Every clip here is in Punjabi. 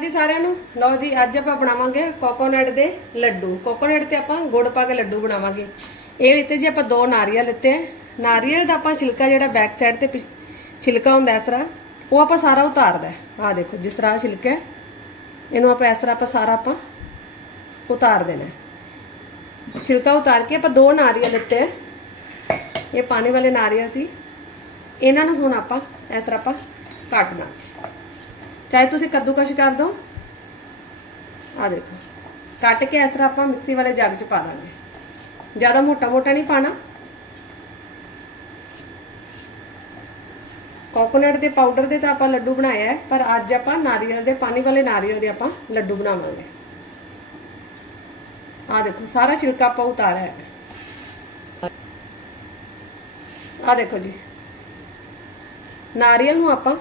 ਜੀ ਸਾਰਿਆਂ ਨੂੰ। ਲਓ ਜੀ, ਅੱਜ ਆਪਾਂ ਬਣਾਵਾਂਗੇ ਕੋਕੋਨਟ ਦੇ ਲੱਡੂ। ਕੋਕੋਨਟ ਤੇ ਆਪਾਂ ਗੁੜ ਪਾ ਕੇ ਲੱਡੂ ਬਣਾਵਾਂਗੇ। ਇਹ ਲਿੱਤੇ ਜੀ ਆਪਾਂ ਦੋ ਨਾਰੀਅਲ ਲਿੱਤੇ ਆ। ਨਾਰੀਅਲ ਦਾ ਆਪਾਂ ਛਿਲਕਾ ਜਿਹੜਾ ਬੈਕ ਸਾਈਡ ਤੇ ਪਿਛ- ਛਿਲਕਾ ਹੁੰਦਾ ਇਸ ਤਰ੍ਹਾਂ, ਉਹ ਆਪਾਂ ਸਾਰਾ ਉਤਾਰਦਾ ਆ ਦੇਖੋ, ਜਿਸ ਤਰ੍ਹਾਂ ਛਿਲਕਾ ਇਹਨੂੰ ਆਪਾਂ ਇਸ ਤਰ੍ਹਾਂ ਆਪਾਂ ਸਾਰਾ ਆਪਾਂ ਉਤਾਰ ਦੇਣਾ ਛਿਲਕਾ ਉਤਾਰ ਕੇ ਆਪਾਂ ਦੋ ਨਾਰੀਅਲ ਲਿੱਤੇ ਆ। ਇਹ ਪਾਣੀ ਵਾਲੇ ਨਾਰੀਅਲ ਸੀ। ਇਹਨਾਂ ਨੂੰ ਹੁਣ ਆਪਾਂ ਇਸ ਤਰ੍ਹਾਂ ਆਪਾਂ ਕੱਟਣਾ। ਚਾਹੇ ਤੁਸੀਂ ਕੱਦੂਕਸ਼ ਕਰ ਦਿਓ ਆ ਦੇਖੋ। ਕੱਟ ਕੇ ਇਸ ਤਰ੍ਹਾਂ ਆਪਾਂ ਮਿਕਸੀ ਵਾਲੇ ਜੱਗ 'ਚ ਪਾ ਦਾਂਗੇ। ਜ਼ਿਆਦਾ ਮੋਟਾ ਮੋਟਾ ਨਹੀਂ ਪਾਣਾ। ਕੋਕੋਨਟ ਦੇ ਪਾਊਡਰ ਦੇ ਤਾਂ ਆਪਾਂ ਲੱਡੂ ਬਣਾਇਆ ਹੈ, ਪਰ ਅੱਜ ਆਪਾਂ ਨਾਰੀਅਲ ਦੇ, ਪਾਣੀ ਵਾਲੇ ਨਾਰੀਅਲ ਦੇ ਆਪਾਂ ਲੱਡੂ ਬਣਾਵਾਂਗੇ। ਆ ਦੇਖੋ, ਸਾਰਾ ਛਿਲਕਾ ਆਪਾਂ ਉਤਾਰਿਆ ਹੈ। ਆ ਦੇਖੋ ਜੀ। ਨਾਰੀਅਲ ਨੂੰ ਆਪਾਂ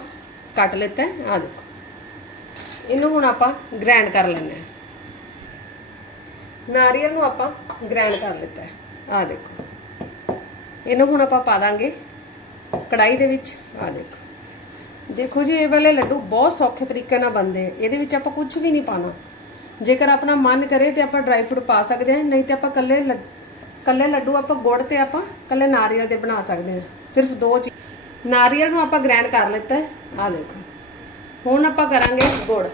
ਕੱਟ ਲਿੱਤਾ ਹੈ। ਆ ਦੇਖੋ। ਇਹਨੂੰ ਹੁਣ ਆਪਾਂ ਗ੍ਰਾਈਂਡ ਕਰ ਲੈਣਾ ਹੈ। ਨਾਰੀਅਲ ਨੂੰ ਆਪਾਂ ਗ੍ਰਾਈਂਡ ਕਰ ਲਿੱਤਾ ਹੈ। ਆ ਦੇਖੋ। ਇਹਨੂੰ ਹੁਣ ਆਪਾਂ ਪਾ ਦਾਂਗੇ ਕੜਾਈ ਦੇ ਵਿੱਚ। ਆ ਦੇਖੋ। ਦੇਖੋ ਜੀ, ਇਹ ਵਾਲੇ ਲੱਡੂ ਬਹੁਤ ਸੌਖੇ ਤਰੀਕੇ ਨਾਲ ਬਣਦੇ ਆ। ਇਹਦੇ ਵਿੱਚ ਆਪਾਂ ਕੁਝ ਵੀ ਨਹੀਂ ਪਾਣਾ ਜੇਕਰ ਆਪਣਾ ਮਨ ਕਰੇ ਤੇ ਆਪਾਂ ਡਰਾਈ ਫਰੂਟ ਪਾ ਸਕਦੇ ਹਾਂ, ਨਹੀਂ ਤੇ ਆਪਾਂ ਕੱਲੇ ਕੱਲੇ ਲੱਡੂ ਆਪਾਂ ਗੁੜ ਤੇ ਆਪਾਂ ਕੱਲੇ ਨਾਰੀਅਲ ਦੇ ਬਣਾ ਸਕਦੇ ਹਾਂ। ਸਿਰਫ ਦੋ ਚੀਜ਼ ਨਾਰੀਅਲ ਨੂੰ ਆਪਾਂ ਗ੍ਰਾਈਂਡ ਕਰ ਲਿੱਤਾ ਹੈ। ਆ ਦੇਖੋ। ਹੁਣ ਆਪਾਂ ਕਰਾਂਗੇ ਗੁੜ।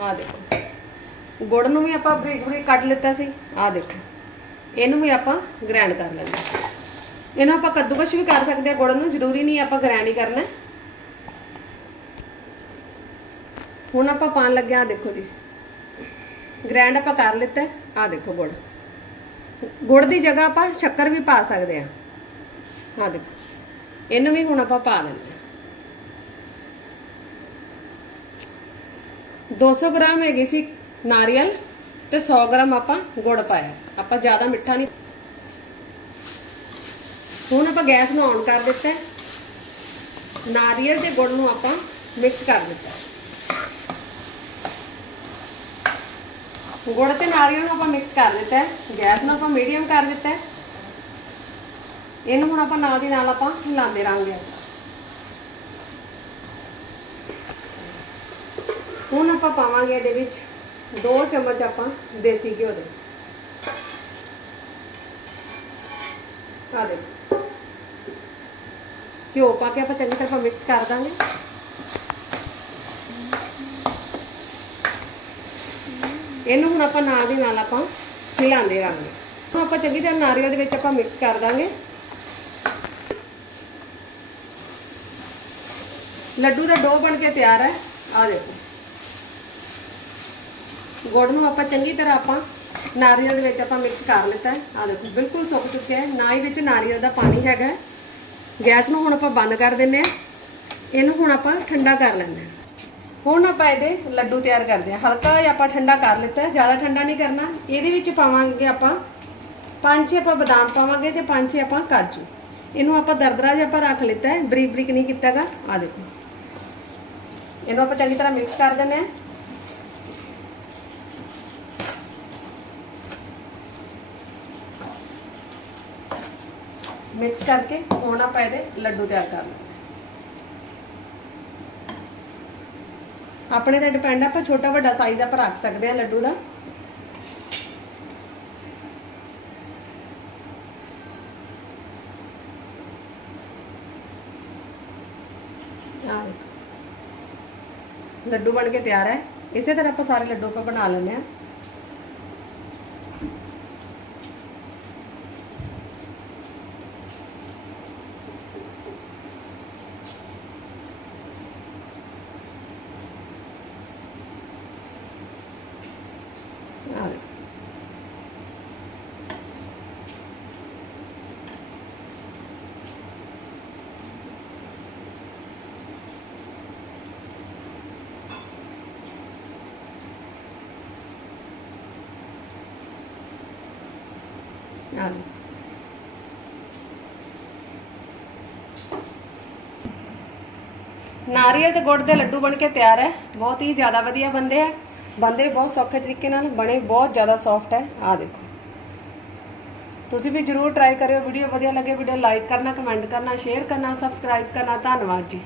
ਆ ਦੇਖੋ। ਗੁੜ ਨੂੰ ਵੀ ਆਪਾਂ ਬਰੀਕ ਬਰੀਕ ਕੱਟ ਲਿੱਤਾ ਸੀ। ਆ ਦੇਖੋ। ਇਹਨੂੰ ਵੀ ਆਪਾਂ ਗ੍ਰਾਈਂਡ ਕਰ ਲੈਣਾ। ਇਹਨੂੰ ਆਪਾਂ ਕੱਦੂਕਸ਼ ਵੀ ਕਰ ਸਕਦੇ ਆ ਗੁੜ ਨੂੰ, ਜ਼ਰੂਰੀ ਨਹੀਂ ਆਪਾਂ ਗ੍ਰਾਈਂਡ ਹੀ ਕਰਨਾ। ਹੁਣ ਆਪਾਂ ਪਾਣ ਲੱਗੇ ਆ ਦੇਖੋ ਜੀ। ਗ੍ਰਾਈਂਡ ਆਪਾਂ ਕਰ ਲਿੱਤਾ। ਆ ਦੇਖੋ ਗੁੜ। ਗੁੜ ਦੀ ਜਗ੍ਹਾ ਆਪਾਂ ਸ਼ੱਕਰ ਵੀ ਪਾ ਸਕਦੇ ਆ। ਆ ਦੇਖੋ। ਇਹਨੂੰ ਵੀ ਹੁਣ ਆਪਾਂ ਪਾ ਦਿੰਦੇ 200 ਗ੍ਰਾਮ ਹੈਗੇ ਸੀ ਨਾਰੀਅਲ ਤੇ 100 ਗ੍ਰਾਮ ਆਪਾਂ ਗੁੜ ਪਾਇਆ। ਆਪਾਂ ਜ਼ਿਆਦਾ ਮਿੱਠਾ ਨਹੀਂ ਹੁਣ ਆਪਾਂ ਗੈਸ ਨੂੰ ਔਨ ਕਰ ਦਿੱਤਾ। ਨਾਰੀਅਲ ਤੇ ਗੁੜ ਨੂੰ ਆਪਾਂ ਮਿਕਸ ਕਰ ਦਿੱਤਾ। ਗੁੜ ਤੇ ਨਾਰੀਅਲ ਨੂੰ ਆਪਾਂ ਮਿਕਸ ਕਰ ਦਿੱਤਾ। ਗੈਸ ਨੂੰ ਆਪਾਂ ਮੀਡੀਅਮ ਕਰ ਦਿੱਤਾ। ਇਹਨੂੰ ਹੁਣ ਆਪਾਂ ਨਾਲ ਦੀ ਨਾਲ ਆਪਾਂ ਹਿਲਾਉਂਦੇ ਰਾਂਗੇ ਹੁਣ ਆਪਾਂ ਪਾਵਾਂਗੇ ਇਹਦੇ ਵਿੱਚ 2 ਚਮਚ ਆਪਾਂ ਦੇਸੀ ਘਿਓ ਦੇ। ਆ ਦੇ ਘਿਓ ਪਾ ਕੇ ਆਪਾਂ ਚੰਗੀ ਤਰ੍ਹਾਂ ਮਿਕਸ ਕਰ ਦਾਂਗੇ। ਇਹਨੂੰ ਹੁਣ ਆਪਾਂ ਨਾਲ ਦੀ ਨਾਲ ਆਪਾਂ ਹਿਲਾਉਂਦੇ ਰਹਾਂਗੇ। ਹੁਣ ਆਪਾਂ ਚੰਗੀ ਤਰ੍ਹਾਂ ਨਾਰੀਅਲ ਦੇ ਵਿੱਚ ਆਪਾਂ ਮਿਕਸ ਕਰ ਦਾਂਗੇ। ਲੱਡੂ ਦਾ ਡੋ ਬਣ ਕੇ ਤਿਆਰ ਹੈ। ਆ ਦੇਖੋ। ਗੁੜ ਨੂੰ ਆਪਾਂ ਚੰਗੀ ਤਰ੍ਹਾਂ ਆਪਾਂ ਨਾਰੀਅਲ ਦੇ ਵਿੱਚ ਆਪਾਂ ਮਿਕਸ ਕਰ ਲਿੱਤਾ ਹੈ। ਆ ਦੇਖੋ, ਬਿਲਕੁਲ ਸੁੱਕ ਚੁੱਕਿਆ ਹੈ। ਨਾ ਹੀ ਵਿੱਚ ਨਾਰੀਅਲ ਦਾ ਪਾਣੀ ਹੈਗਾ ਗੈਸ ਨੂੰ ਹੁਣ ਆਪਾਂ ਬੰਦ ਕਰ ਦਿੰਨੇ ਆ ਇਹਨੂੰ ਹੁਣ ਆਪਾਂ ਠੰਡਾ ਕਰ ਲੈਣਾ ਹੁਣ ਆਪਾਂ ਇਹਦੇ ਲੱਡੂ ਤਿਆਰ ਕਰਦੇ ਹਾਂ। ਹਲਕਾ ਜਿਹਾ ਆਪਾਂ ਠੰਡਾ ਕਰ ਲਿੱਤਾ ਜ਼ਿਆਦਾ ਠੰਡਾ ਨਹੀਂ ਕਰਨਾ। ਇਹਦੇ ਵਿੱਚ ਪਾਵਾਂਗੇ ਆਪਾਂ ਪੰਜ ਛੇ ਆਪਾਂ ਬਦਾਮ ਪਾਵਾਂਗੇ ਤੇ ਪੰਜ ਛੇ ਆਪਾਂ ਕਾਜੂ। ਇਹਨੂੰ ਆਪਾਂ ਦਰਦਰਾ ਜਿਹਾ ਆਪਾਂ ਰੱਖ ਲਿੱਤਾ ਬਰੀਕ ਬਰੀਕ ਨਹੀਂ ਕੀਤਾਗਾ ਆ ਦੇਖੋ। ਇਹਨੂੰ ਆਪਾਂ ਚੰਗੀ ਤਰ੍ਹਾਂ ਮਿਕਸ ਕਰ ਦਿੰਨੇ ਆ ਮਿਕਸ ਕਰਕੇ ਹੁਣ ਆਪਾਂ ਇਹਦੇ ਲੱਡੂ ਤਿਆਰ ਕਰ ਲਵਾਂਗੇ। ਆਪਣੇ ਤੇ ਡਿਪੈਂਡ ਆਪਾਂ ਛੋਟਾ ਵੱਡਾ ਸਾਈਜ਼ ਆਪਾਂ ਰੱਖ ਸਕਦੇ ਆ ਲੱਡੂ ਦਾ। ਲੱਡੂ ਬਣ ਕੇ ਤਿਆਰ ਹੈ। ਇਸੇ ਤਰ੍ਹਾਂ ਆਪਾਂ ਸਾਰੇ ਲੱਡੂ ਆਪਾਂ ਬਣਾ ਲੈਂਦੇ ਆ ਆਹ ਦੇਖੋ। ਆਹ ਨਾਰੀਅਲ ਤੇ ਗੁੜ ਦੇ ਲੱਡੂ ਬਣ ਕੇ ਤਿਆਰ ਹੈ। ਬਹੁਤ ਹੀ ਜ਼ਿਆਦਾ ਵਧੀਆ ਬੰਦੇ ਆ। ਬੰਦੇ ਬਹੁਤ ਸੌਖੇ ਤਰੀਕੇ ਨਾਲ, ਬਣੇ ਬਹੁਤ ਜ਼ਿਆਦਾ ਸੌਫਟ ਹੈ। ਆ ਦੇਖੋ। ਤੁਸੀਂ ਵੀ ਜਰੂਰ ਟਰਾਈ ਕਰਿਓ। ਵੀਡੀਓ ਵਧੀਆ ਲੱਗੇ ਵੀਡੀਓ ਲਾਈਕ ਕਰਨਾ ਕਮੈਂਟ ਕਰਨਾ ਸ਼ੇਅਰ ਕਰਨਾ ਸਬਸਕ੍ਰਾਈਬ ਕਰਨਾ। ਧੰਨਵਾਦ ਜੀ।